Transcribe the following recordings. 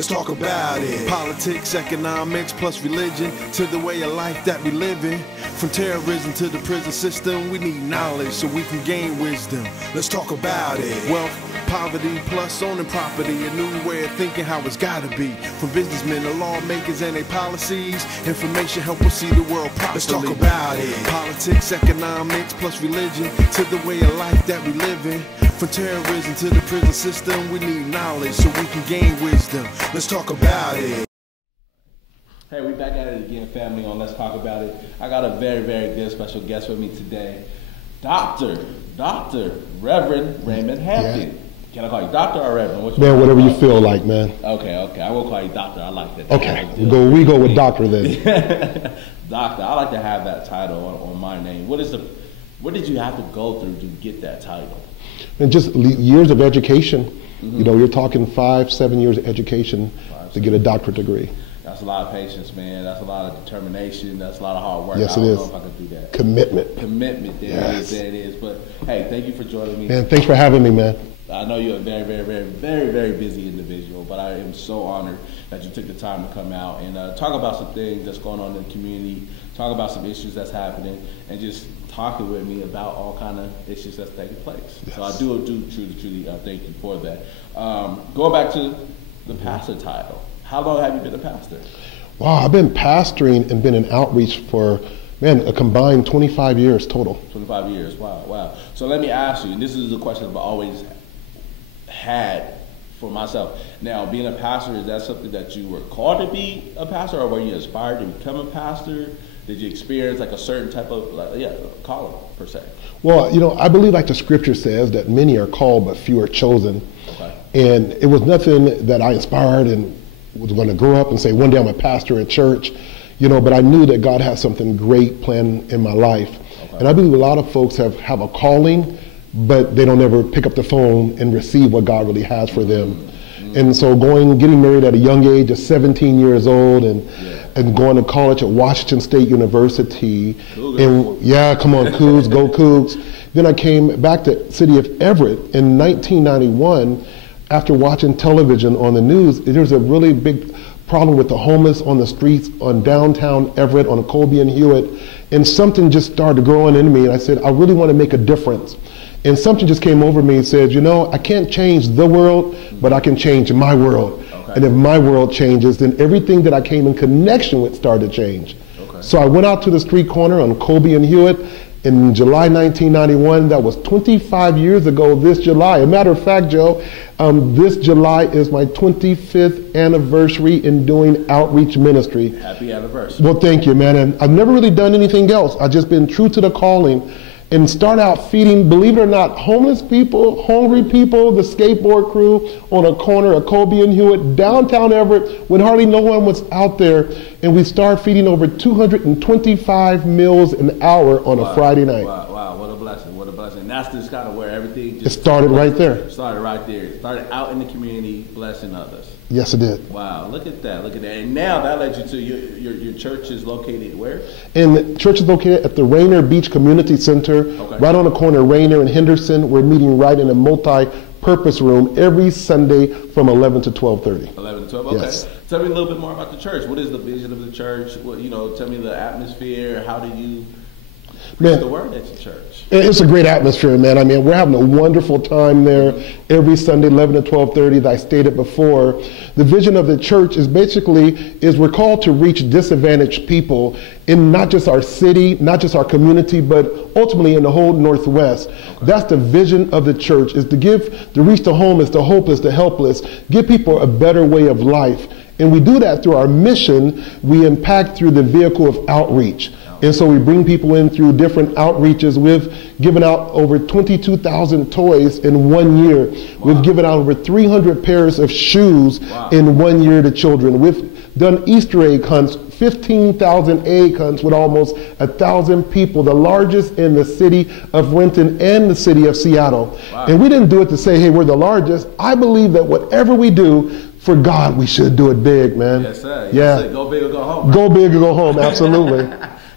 Let's talk about it. Politics, economics, plus religion, to the way of life that we live in. From terrorism to the prison system, we need knowledge so we can gain wisdom. Let's talk about it. Wealth, poverty, plus owning property, a new way of thinking how it's gotta be. From businessmen to lawmakers and their policies, information help us see the world properly. Let's talk about it. Politics, economics, plus religion, to the way of life that we live in. From terrorism to the prison system, we need knowledge so we can gain wisdom. Let's talk about it. Hey, we back at it again, family, on Let's Talk About It. I got a very, very good special guest with me today. Dr. Reverend Raymond Hampton. Yeah. Can I call you doctor or Reverend? Which Man, one? whatever you feel like, man. Okay. I will call you doctor. I like that. Okay, we go with doctor then. Doctor, I like to have that title on my name. What did you have to go through to get that title? And just years of education. Mm-hmm. You know, you're talking 5-7 years of education to get a doctorate degree. That's a lot of patience, man. That's a lot of determination. That's a lot of hard work. Yes, I it don't is. know if I could do that. Commitment. There Yes. it is. But hey, thank you for joining me. Man, thanks for having me, man. I know you're a very, very, very, very, very busy individual, but I am so honored that you took the time to come out and talk about some things that's going on in the community, talk about some issues that's happening, and just talking with me about all kind of issues that's taking place. Yes. So I do truly thank you for that. Going back to the pastor title, how long have you been a pastor? Wow, I've been pastoring and been in outreach for, man, a combined 25 years total. 25 years, wow. So let me ask you, and this is a question I've always had for myself. Now, being a pastor, is that something that you were called to be a pastor, or were you inspired to become a pastor? Did you experience like a certain type of calling per se? Well, you know, I believe like the scripture says that many are called but few are chosen. Okay. And it was nothing that I inspired and was going to grow up and say, one day I'm a pastor at church, you know, but I knew that God has something great planned in my life. Okay. And I believe a lot of folks have a calling, but they don't ever pick up the phone and receive what God really has for them. Mm-hmm. And so getting married at a young age of 17 years old and going to college at Washington State University. Cougars. And yeah, come on, Cougs, go Cougs. Then I came back to city of Everett in 1991 after watching television on the news. There was a really big problem with the homeless on the streets on downtown Everett on Colby and Hewitt. And something just started growing in me. And I said, I really want to make a difference. And something just came over me and said, you know, I can't change the world, but I can change my world. Okay. And if my world changes, then everything that I came in connection with started to change. Okay. So I went out to the street corner on Colby and Hewitt in July 1991. That was 25 years ago this July. As a matter of fact, Joe, this July is my 25th anniversary in doing outreach ministry. Happy anniversary. Well, thank you, man. And I've never really done anything else. I've just been true to the calling and start out feeding, believe it or not, homeless people, hungry people, the skateboard crew on a corner of Colby and Hewitt, downtown Everett, when hardly no one was out there. And we start feeding over 225 meals an hour on a Friday night. Wow, what a blessing, what a blessing. And that's just kind of where everything just started right there. Started right there. It started out in the community, blessing others. Yes, it did. Wow, look at that. And now that led you to your church is located where? And the church is located at the Rainier Beach Community Center, right on the corner of Rainier and Henderson. We're meeting right in a multi-purpose room every Sunday from 11 to 12:30. 11 to 12, okay. Yes. Tell me a little bit more about the church. What is the vision of the church? Tell me the atmosphere. How do you preach the word at your church? It's a great atmosphere, man. I mean, we're having a wonderful time there every Sunday, 11 to 12:30, that I stated before. The vision of the church is we're called to reach disadvantaged people in not just our city, not just our community, but ultimately in the whole Northwest. Okay. That's the vision of the church, is to reach the homeless, the hopeless, the helpless, give people a better way of life. And we do that through our mission. We impact through the vehicle of outreach. And so we bring people in through different outreaches. We've given out over 22,000 toys in 1 year. Wow. We've given out over 300 pairs of shoes in 1 year to children. We've done Easter egg hunts, 15,000 egg hunts with almost 1,000 people, the largest in the city of Renton and the city of Seattle. Wow. And we didn't do it to say, hey, we're the largest. I believe that whatever we do, for God, we should do it big, man. Yes, sir. Yeah. Yes, sir. Go big or go home. Right? Go big or go home, absolutely.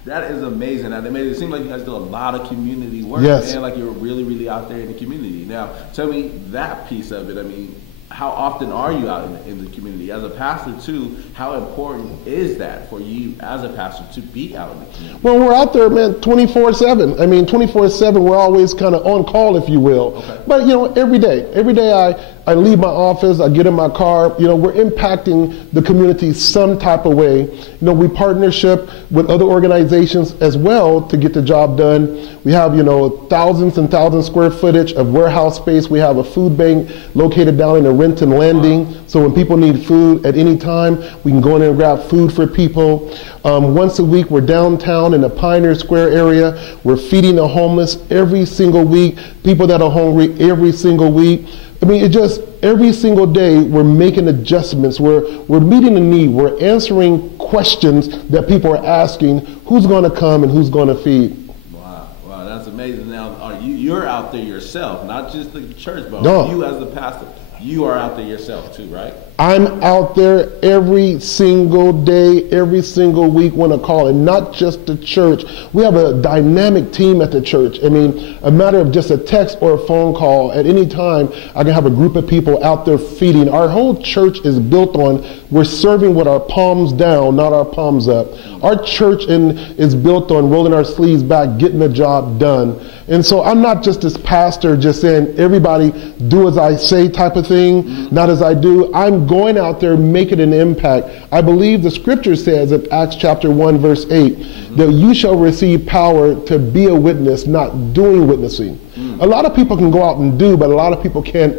That is amazing. It seems like you guys do a lot of community work, yes. man. Like you're really, really out there in the community. Now, tell me that piece of it. I mean, how often are you out in the community? As a pastor too, how important is that for you as a pastor to be out in the community? Well, we're out there, man, 24/7. I mean, 24/7, we're always kind of on call, if you will. Okay. But, you know, every day I leave my office, I get in my car, you know, we're impacting the community some type of way. You know, we partnership with other organizations as well to get the job done. We have, you know, thousands and thousands square footage of warehouse space. We have a food bank located down in the Renton Landing. So when people need food at any time, we can go in there and grab food for people. Once a week, we're downtown in the Pioneer Square area. We're feeding the homeless every single week, people that are hungry every single week. I mean, it just, every single day, we're making adjustments. We're meeting a need. We're answering questions that people are asking, who's going to come and who's going to feed. Wow, that's amazing. Now, you're out there yourself, not just the church, but No. you as the pastor. You are out there yourself too, right? I'm out there every single day, every single week when I call, and not just the church. We have a dynamic team at the church. I mean, a matter of just a text or a phone call at any time, I can have a group of people out there feeding. Our whole church is built on, we're serving with our palms down, not our palms up. Our church is built on rolling our sleeves back, getting the job done. And so I'm not just this pastor just saying, everybody do as I say type of thing, not as I do. I'm going out there making an impact. I believe the scripture says in Acts chapter 1 verse 8 that you shall receive power to be a witness, not doing witnessing. A lot of people can go out and do, but a lot of people can't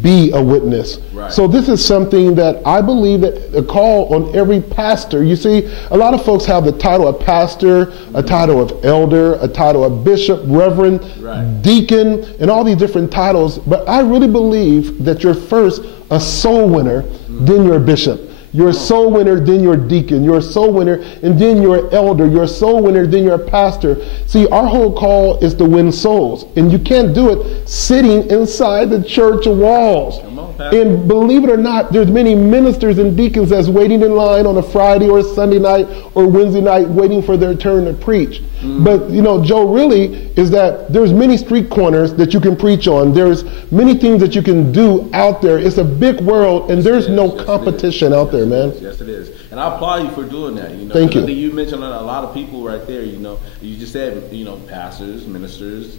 be a witness. Right. So this is something that I believe that a call on every pastor. You see, a lot of folks have the title of pastor, a title of elder, a title of bishop, reverend, Right. deacon, and all these different titles. But I really believe that you're first a soul winner, then you're a bishop. You're a soul winner, then you're a deacon. You're a soul winner, and then you're an elder. You're a soul winner, then you're a pastor. See, our whole call is to win souls. And you can't do it sitting inside the church walls. Come on, Pastor. And believe it or not, there's many ministers and deacons that's waiting in line on a Friday or Sunday night or Wednesday night waiting for their turn to preach. But, you know, Joe, really is that there's many street corners that you can preach on. There's many things that you can do out there. It's a big world, and there's no competition out there, man. Yes, it is. And I applaud you for doing that. You know, Thank you. I think you mentioned a lot of people right there. You know, you just said, you know, pastors, ministers,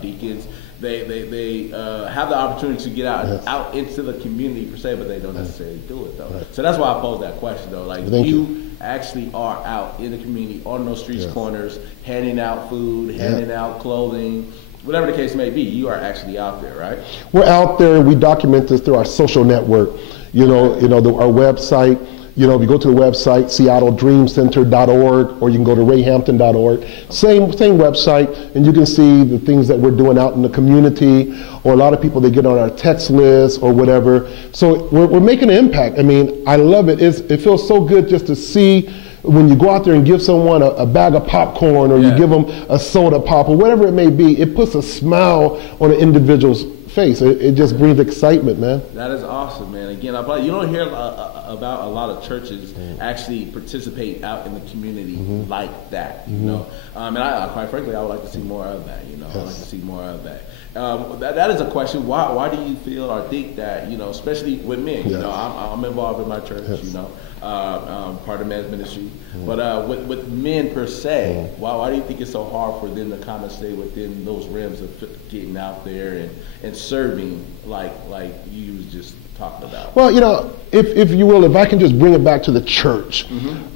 deacons. They have the opportunity to get out into the community per se, but they don't necessarily do it though. Right. So that's why I posed that question though. Like Thank you actually are out in the community on those streets corners, handing out food, handing out clothing. Whatever the case may be, you are actually out there, right? We're out there, and we document this through our social network. Our website. You know, if you go to the website, seattledreamcenter.org, or you can go to rayhampton.org, same website, and you can see the things that we're doing out in the community, or a lot of people, they get on our text list or whatever. So we're making an impact. I mean, I love it. It feels so good just to see when you go out there and give someone a bag of popcorn, or you give them a soda pop, or whatever it may be. It puts a smile on an individual's face. It just brings excitement, man. That is awesome, man. Again, you don't hear about a lot of churches actually participate out in the community like that, you know. And I quite frankly, I would like to see more of that, you know. I'd like to see more of that. That is a question. Why do you feel or think that, you know, especially with men, you know, I'm involved in my church, you know, part of men's ministry, but with men per se, why do you think it's so hard for them to kind of stay within those realms of getting out there and serving like you was just talking about? Well, you know, if you will, if I can just bring it back to the church,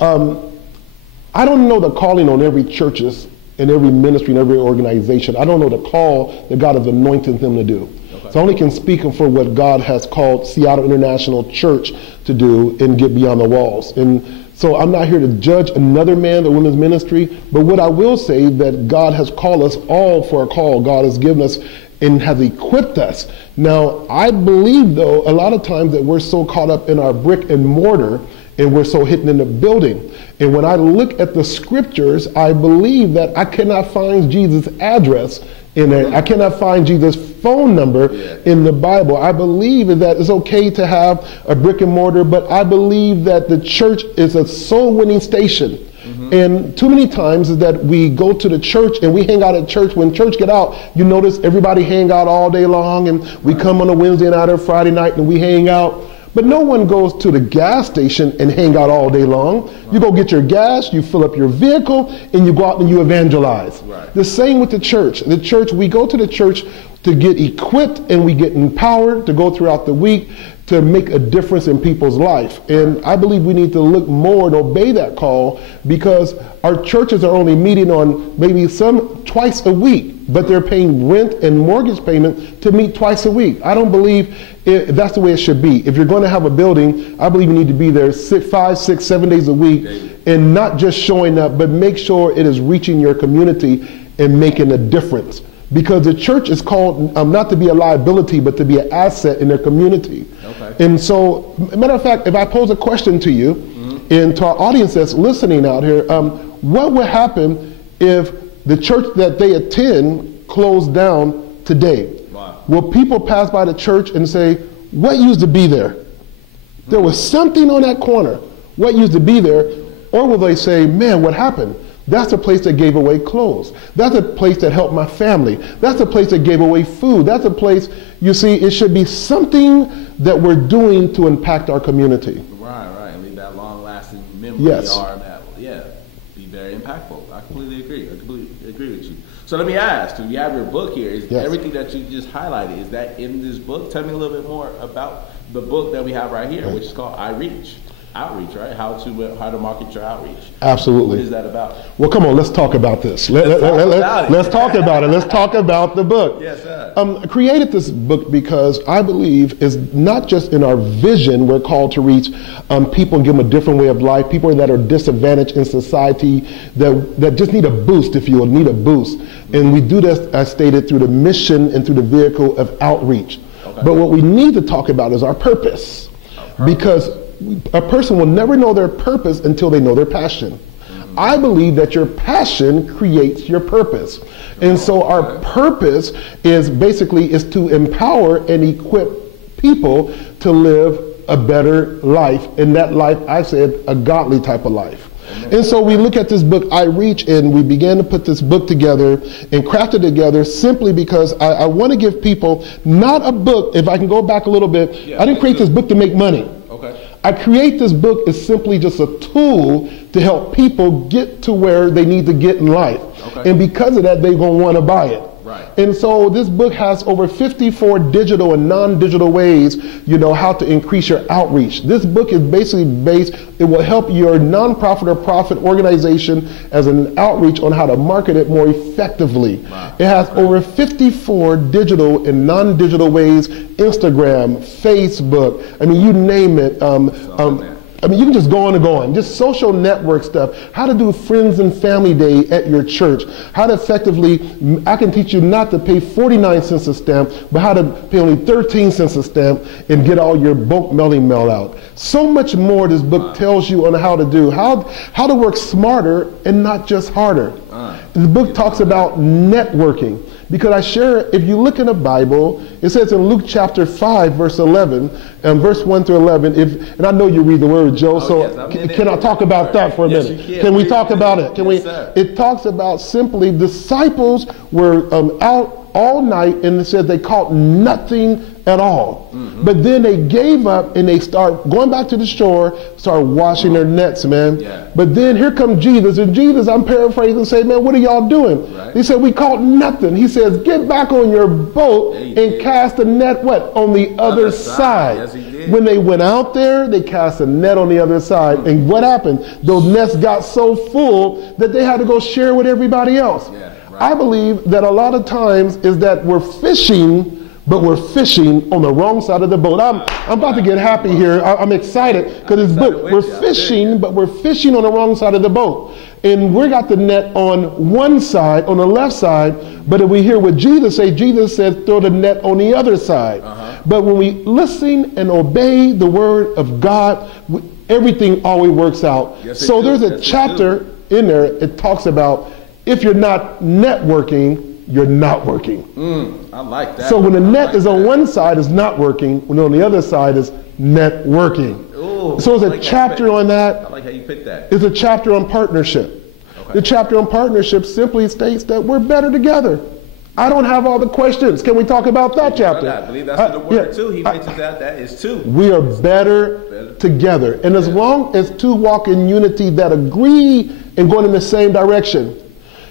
I don't know the calling on every churches and every ministry and every organization. I don't know the call that God has anointed them to do. Okay. So I only can speak for what God has called Seattle International Church to do and get beyond the walls. And so I'm not here to judge another man or women's ministry, but what I will say that God has called us all for a call. God has given us and has equipped us. Now, I believe, though, a lot of times that we're so caught up in our brick and mortar and we're so hidden in the building. And when I look at the scriptures, I believe that I cannot find Jesus' address in it. I cannot find Jesus' phone number in the Bible. I believe that it's okay to have a brick and mortar, but I believe that the church is a soul winning station. And too many times is that we go to the church and we hang out at church. When church get out, you notice everybody hang out all day long, and we come on a Wednesday night or Friday night and we hang out. But no one goes to the gas station and hang out all day long. You go get your gas, you fill up your vehicle, and you go out and you evangelize. The same with the church. The church, we go to the church to get equipped and we get empowered to go throughout the week to make a difference in people's life. And I believe we need to look more and obey that call, because our churches are only meeting on maybe some twice a week, but they're paying rent and mortgage payment to meet twice a week. I don't believe that's the way it should be. If you're going to have a building, I believe you need to be there 5, 6, 7 days a week, and not just showing up, but make sure it is reaching your community and making a difference. Because the church is called not to be a liability, but to be an asset in their community. And so, matter of fact, if I pose a question to you, and to our audience that's listening out here, what would happen if the church that they attend closed down today? Will people pass by the church and say, what used to be there? There was something on that corner. What used to be there? Or will they say, man, what happened? That's a place that gave away clothes. That's a place that helped my family. That's a place that gave away food. That's a place, you see, it should be something that we're doing to impact our community. Right. And leave that long-lasting memory. Yes. Be very impactful. I completely agree. With you. So let me ask, you have your book here. Is everything that you just highlighted, is that in this book? Tell me a little bit more about the book that we have right here, which is called I Reach. Outreach, right? How to market your outreach. Absolutely. What is that about? Well, come on, let's talk about this. Let's talk about it. Let's talk about the book. Yes, sir. I created this book because I believe is not just in our vision, we're called to reach people and give them a different way of life, people that are disadvantaged in society, that just need a boost, if you will, need a boost. And we do this, as stated, through the mission and through the vehicle of outreach. But what we need to talk about is our purpose. Because a person will never know their purpose until they know their passion. I believe that your passion creates your purpose. And so our purpose is to empower and equip people to live a better life. And that life, I said, a godly type of life. And so we look at this book, I Reach, and we began to put this book together and craft it together simply because I want to give people not a book. If I can go back a little bit, I didn't create this book to make money. I create this book is simply just a tool to help people get to where they need to get in life. And because of that, they're going to want to buy it. And so this book has over 54 digital and non-digital ways, how to increase your outreach. This book is basically it will help your nonprofit or profit organization as an outreach on how to market it more effectively. It has over 54 digital and non-digital ways, Instagram, Facebook, you name it. You can just go on and go on. Just social network stuff. How to do friends and family day at your church. How to effectively, I can teach you not to pay 49 cents a stamp, but how to pay only 13 cents a stamp and get all your bulk mailing mail out. So much more this book tells you on how to do. How to work smarter and not just harder. The book talks about networking. Because I share, if you look in the Bible, it says in Luke chapter 5, verse 11, and verse 1 through 11, and I know you read the word, Joe, can I talk about that for a minute? Can we talk about it? It talks about simply disciples were out all night, and it said they caught nothing at all. But then they gave up and they start going back to the shore, start washing their nets, man. But then here comes Jesus, and Jesus, I'm paraphrasing, say, man, what are y'all doing? He said, we caught nothing. He says, get back on your boat and cast the net, what? On the other side. Yes, he did. When they went out there, they cast a net on the other side. And what happened? Those nets got so full that they had to go share with everybody else. I believe that a lot of times is that we're fishing, but we're fishing on the wrong side of the boat. I'm about to get happy here. I'm excited because this book, we're fishing, but we're fishing on the wrong side of the boat. And we got the net on one side, on the left side, but if we hear what Jesus said, throw the net on the other side. But when we listen and obey the word of God, everything always works out. So there's a chapter in there, it talks about if you're not networking, you're not working. I like that. So when the net is on one side, it's not working. When on the other side is networking. cool. So it's I a like chapter on that. I like how you picked that. It's a chapter on partnership. Okay. The chapter on partnership simply states that we're better together. I don't have all the questions. Can we talk about that chapter? I believe that's in the word too. He mentions that is two. We are better together. And as long as two walk in unity that agree and going in the same direction.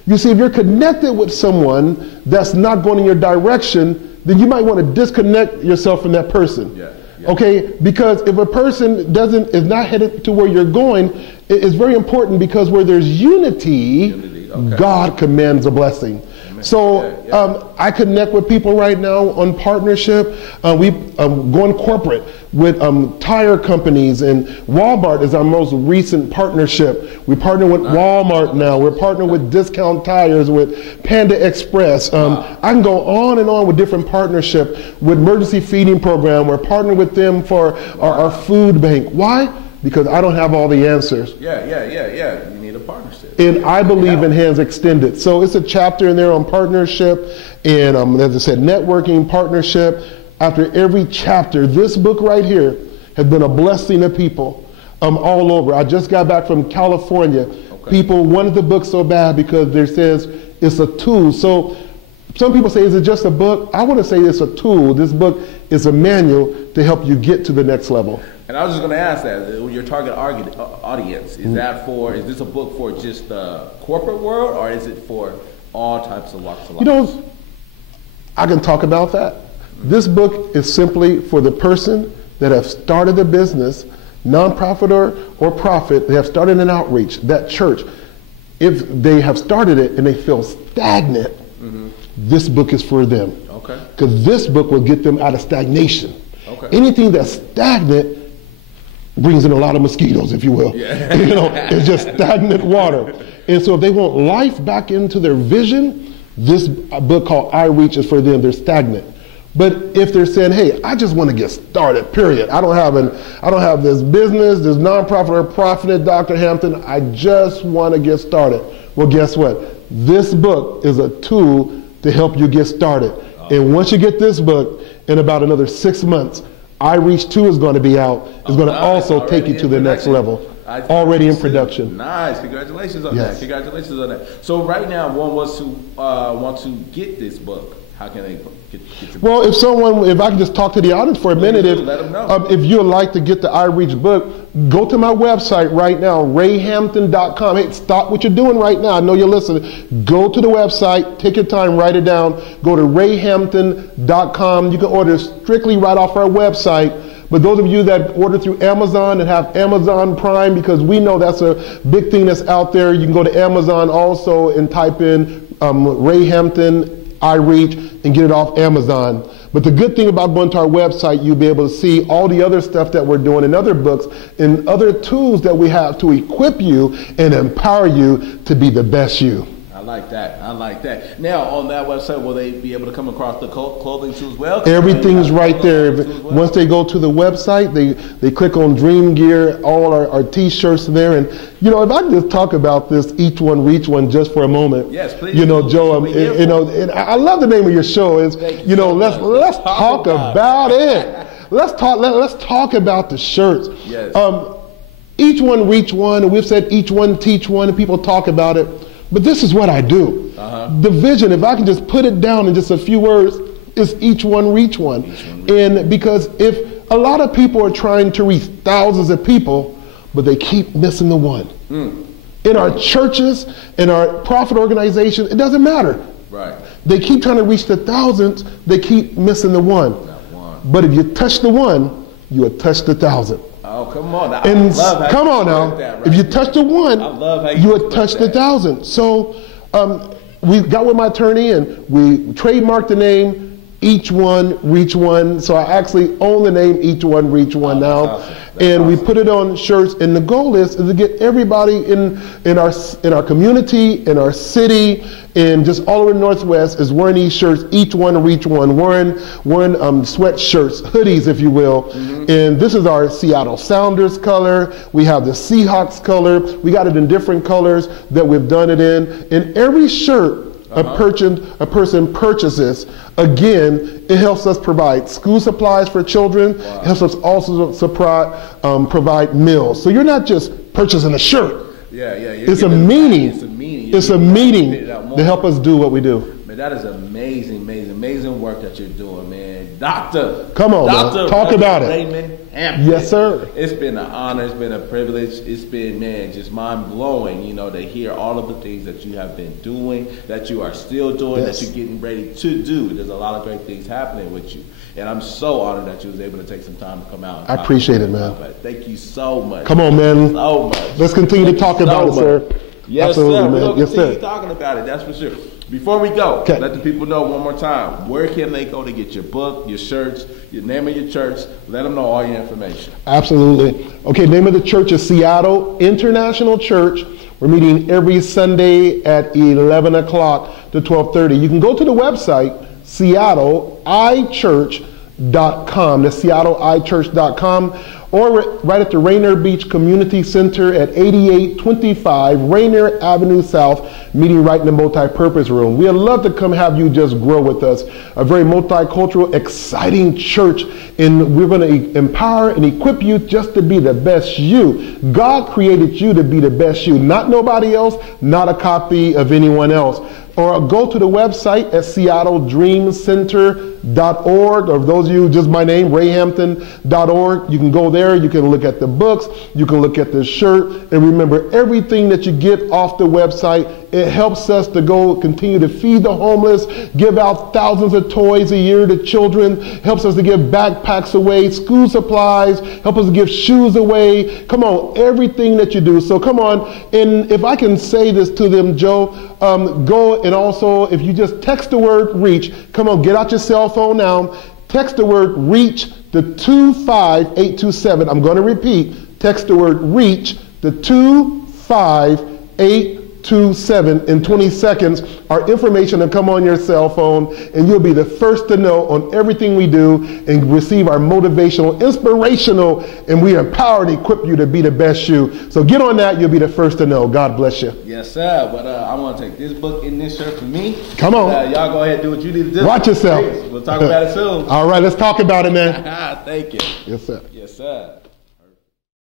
You see, if you're connected with someone that's not going in your direction, then you might want to disconnect yourself from that person. Yeah. Okay? Because if a person is not headed to where you're going, it's very important because where there's unity, okay. God commands a blessing. So I connect with people right now on partnership. We going corporate with tire companies, and Walmart is our most recent partnership. We partner with Walmart now. We're partnering with Discount Tires, with Panda Express. I can go on and on with different partnership with Emergency Feeding Program. We're partnering with them for our food bank. Why? Because I don't have all the answers. Yeah. You need a partnership. And I believe in hands extended. So it's a chapter in there on partnership and, as I said, networking, partnership. After every chapter, this book right here has been a blessing to people all over. I just got back from California. Okay. People wanted the book so bad because there says it's a tool. So some people say, is it just a book? I want to say it's a tool. This book is a manual to help you get to the next level. And I was just going to ask that, your target audience, is this a book for just the corporate world, or is it for all types of walks of life? You know, I can talk about that. This book is simply for the person that have started a business, nonprofit or profit, they have started an outreach, that church. If they have started it and they feel stagnant, this book is for them. Okay. Because this book will get them out of stagnation. Okay. Anything that's stagnant brings in a lot of mosquitoes, if you will. Yeah. You know, it's just stagnant water. And so if they want life back into their vision, this book called I Reach is for them. They're stagnant. But if they're saying, hey, I just want to get started, period. I don't have this business, this nonprofit or profit, Dr. Hampton. I just want to get started. Well, guess what? This book is a tool to help you get started. And once you get this book, in about another 6 months, I Reach 2 is going to be out. It's going to also take you to the next level. Already in production. Nice. Congratulations on that. Congratulations on that. So right now, one wants to want to get this book. How can they get your book? Well, if I can just talk to the audience for a minute. Let them know. If you'd like to get the I Reach book, go to my website right now, rayhampton.com. Hey, stop what you're doing right now. I know you're listening. Go to the website. Take your time. Write it down. Go to rayhampton.com. You can order strictly right off our website. But those of you that order through Amazon and have Amazon Prime, because we know that's a big thing that's out there, you can go to Amazon also and type in Ray Hampton I Reach and get it off Amazon. But the good thing about going to our website, you'll be able to see all the other stuff that we're doing in other books and other tools that we have to equip you and empower you to be the best you. I like that. Now, on that website, will they be able to come across the clothing too as well? Everything's right there. Once they go to the website, they click on Dream Gear, all our T-shirts there. And, you know, if I can just talk about this, Each One Reach One, just for a moment. Yes, please. You know, Joe, you know, and I love the name of your show. Is you know, let's talk about it. Let's talk about the shirts. Yes. Each One Reach One, and we've said Each One Teach One, and people talk about it. But this is what I do. The vision, if I can just put it down in just a few words, is each one reach one. And because if a lot of people are trying to reach thousands of people, but they keep missing the one. In our churches, in our profit organizations, it doesn't matter. Right. They keep trying to reach the thousands, they keep missing the one. But if you touch the one, you will touch the thousand. Oh, come on. And come on now. Right? If you touch the one, you would touch the thousand. So we got with my attorney and we trademarked the name Each One Reach One. So I actually own the name Each One Reach One now. Awesome. And we put it on shirts. And the goal is to get everybody in our community, in our city, and just all over the Northwest is wearing these shirts, Each One Reach One, wearing sweatshirts, hoodies, if you will. And this is our Seattle Sounders color. We have the Seahawks color. We got it in different colors that we've done it in. And every shirt a person purchases, again, it helps us provide school supplies for children. It helps us also provide meals. So you're not just purchasing a shirt. It's a meaning. It's a meaning to help us do what we do. Man, that is amazing work that you're doing, man. Doctor. Come on, man. Talk about it. Ray Hampton. Yes, sir. It's been an honor. It's been a privilege. It's been, man, just mind-blowing, you know, to hear all of the things that you have been doing, that you are still doing, that you're getting ready to do. There's a lot of great things happening with you. And I'm so honored that you was able to take some time to come out. I appreciate it, man. Thank you so much. Come on, man. So much. Let's continue to talk about it, sir. Yes, absolutely, sir. man. We'll yes, continue sir. talking about it, that's for sure. Before we go, let the people know one more time, where can they go to get your book, your shirts, your name of your church? Let them know all your information. Absolutely. Okay, name of the church is Seattle International Church. We're meeting every Sunday at 11 o'clock to 12:30. You can go to the website, SeattleIChurch.com. That's SeattleIChurch.com. Or right at the Rainier Beach Community Center at 8825 Rainier Avenue South, meeting right in the multi-purpose room. We'd love to come have you just grow with us. A very multicultural, exciting church, and we're going to empower and equip you just to be the best you. God created you to be the best you, not nobody else, not a copy of anyone else. Or go to the website at SeattleDreamCenter.org, or those of you, just my name, RayHampton.org. You can go there, you can look at the books, you can look at the shirt, and remember, everything that you get off the website, it helps us to go continue to feed the homeless, give out thousands of toys a year to children, helps us to give backpacks away, school supplies, help us to give shoes away. Come on, everything that you do. So come on, and if I can say this to them, Joe, go and also, if you just text the word REACH, come on, get out your cell phone now, text the word REACH to 25827. I'm going to repeat, text the word REACH to 25827. In 20 seconds, our information will come on your cell phone, and you'll be the first to know on everything we do and receive our motivational, inspirational, and we empower and equip you to be the best you. So get on that, you'll be the first to know. God bless you. Yes, sir. But I'm going to take this book and this shirt for me. Come on. Y'all go ahead and do what you need to do. Watch yourself. We'll talk about it soon. All right, let's talk about it, man. Thank you. Yes, sir. Yes, sir.